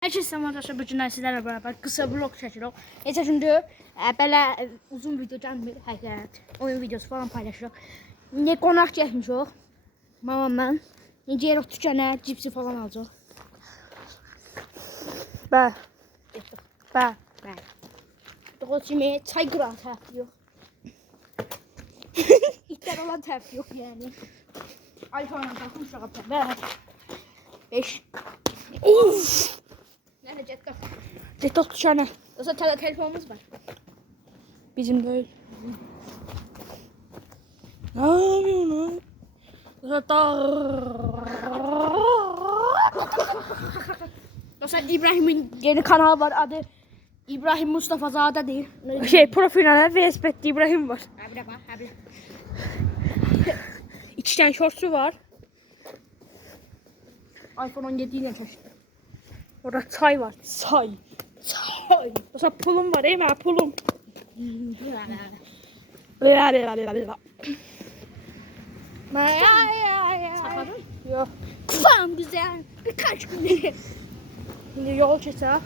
Herkese selam arkadaşlar. Bugün sizlerle beraber kısa vlog çekiyoruz. Geçen gündür böyle uzun video gelmir, oyun videosu falan paylaşıyoruz. Ne konak çekmişiz. Mamamla. Necə yerə tükənə, cipsi falan alacaq. Bəli. Bəli. Doğru kimi çay qıran tərəf yox. İtlər olan tərəf yox yəni. iPhone-a baxın uşağa bəli. 5. Uf! Nerede Jetcat? Jetcat tükənə. Yoxsa telefonumuz var. Bizim değil. Ne yapıyorsun lan? Yoksa İbrahim'in yeni kanalı var, adı İbrahim Mustafa Zade değil. Profiline Vespet'te İbrahim var. Abi. 2 tane shortsu var. iPhone 17 ile çalıştı. Orada çay var. Çay. Mesela pulum var değil mi? Pulum. Sakladın? Yok. Kafam güzel. Birkaç gün. Şimdi yol çeker.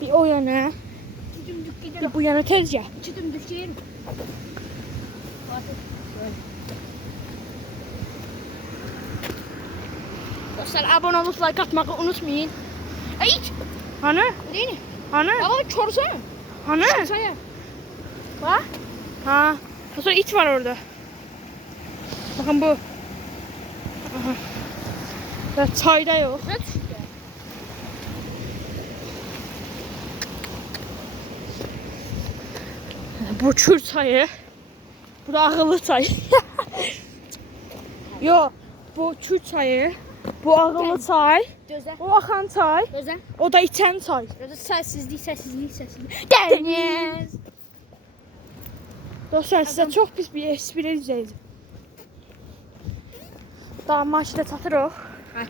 Bir o yana. Bir bu yana tezce. Çıdım düşerim. Dostlar abone olup like atmayı unutmayın. Hiç. Hani? Değil mi? Hani? Ama çorsana. Hani? Çorsana. Bak. Ha. Sonra it var orada. Bakın bu. Aha. Ya çayda yok. Evet. Bu çür çayı. Bu da ağıllı çay. Yok. Bu çür çayı. Bu ağıllı çay. Gözler. O akan çay. Gözler. O da içen çay. Gözler sessizlik. Deniz. Dostlar size çok pis bir espri edeceğiz. Daha maçta satırıq.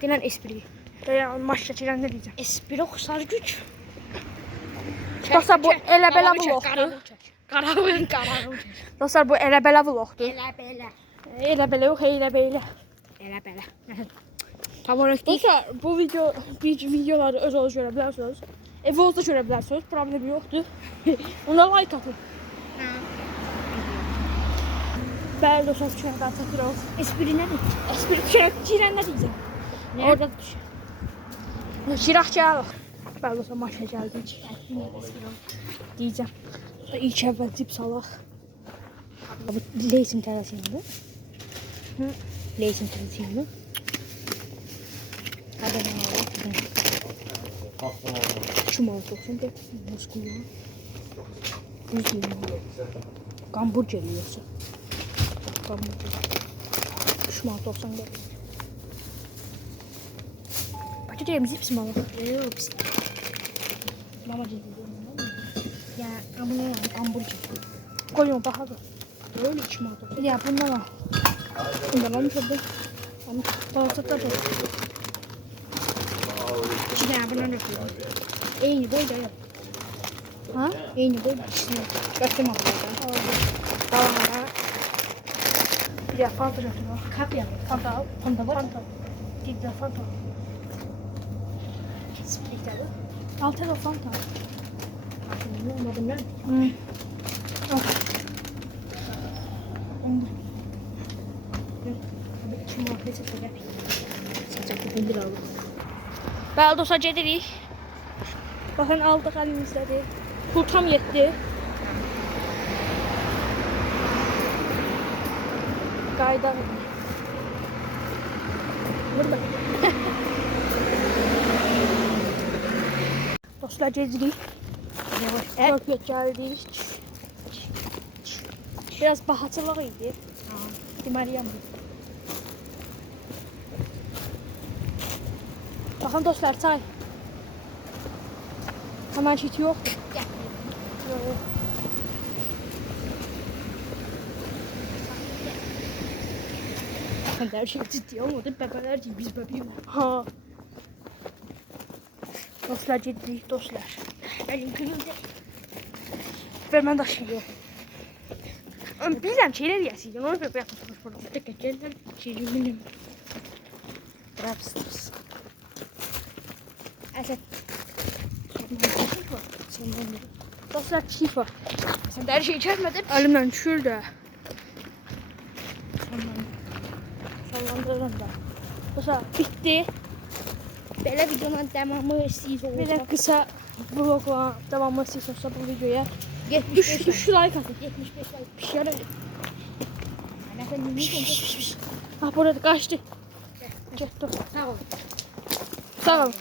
Denən espri. Yəni maçda girən nə deyəcəm? Espri oxusar güc. Dostlar bu elə belə vlogdur. Qaravul. Dostlar bu elə belə vlogdur. Elə belə yox, elə belə. Tamam öyle değil. Dostlar bu videoları öz oluz görə bilərsiniz. Oluz da görə bilərsiniz. Problemi yoxdur. Ona like atın. Bəli dostlar, tükənə daha çatırıq. Espri nədir? Espri tükənə girən nə deyəcəm? Orada düşün. Şirah gəlir. Bəli dostlar, maşına gəldik. Deyəcəm. İlk əvvəl cips alaq. Bu Leysin tərəsində. Leysin tərəsində. Hadi ben alalım. Şu mantık olsun da buz kullan. Buz yiyelim. Hamburger yiyorsun. Hamburger. Şu mantık olsun da. Patates cips mi alalım? Yok pis. Mama dedi. Ya ama ne hamburger. Koyun bakalım. Öyle iç mantık. Ya bundan al. Bundan almış oldum. Ama daha satlar da. Çiğdem bunu yapıyorum. Aynı boyda yap. Ha? Aynı boyda ikisini götürüm atlardan. Dağlara. Bir de fanta götürüm. Kap yap. Fanta al. Fanta var. Fanta. Bir de fanta. Sprite bu. 6 da fanta. Ne olmadı ne? Al. Bir çim muhabbet etmek yapayım. Sıcak bir aldım. Bəli dostlar gedirik. Baxın aldıq əlimizdədir. Pul tam yetdi. Qayda. Burada. Dostlar gedirik. Yavaş gəldik. Biraz bahatçılıq idi. Deməliyəm. Bakın dostlar çay. Hemen çit yok. Yok. Bakın her şey ciddi olmadı. Bebeler değil biz bebeğim. Ha. Dostlar ciddi dostlar. Benim kırıldı. Ve ben taşıyorum. Bilmem şeyler yasıydım. Onu böyle yapmışım. Tekrar geldiler. Şeyleri bilmiyorum. Bravo. Asset. Senden biri. Dostlar keyif var. Sen de her şeyi içermedin. Elimden düşür de. Sallandırırım da. Dostlar bitti. Belə videonun devamı istəyirsiniz Bir de kısa vlogla devamlı istiyorsanız bu videoya 75 3 like atın. 75 like. Bir şey yarayın. Yani sen mümkün Ah burada kaçtı. Gel dur. Sağ ol. Sağ olun.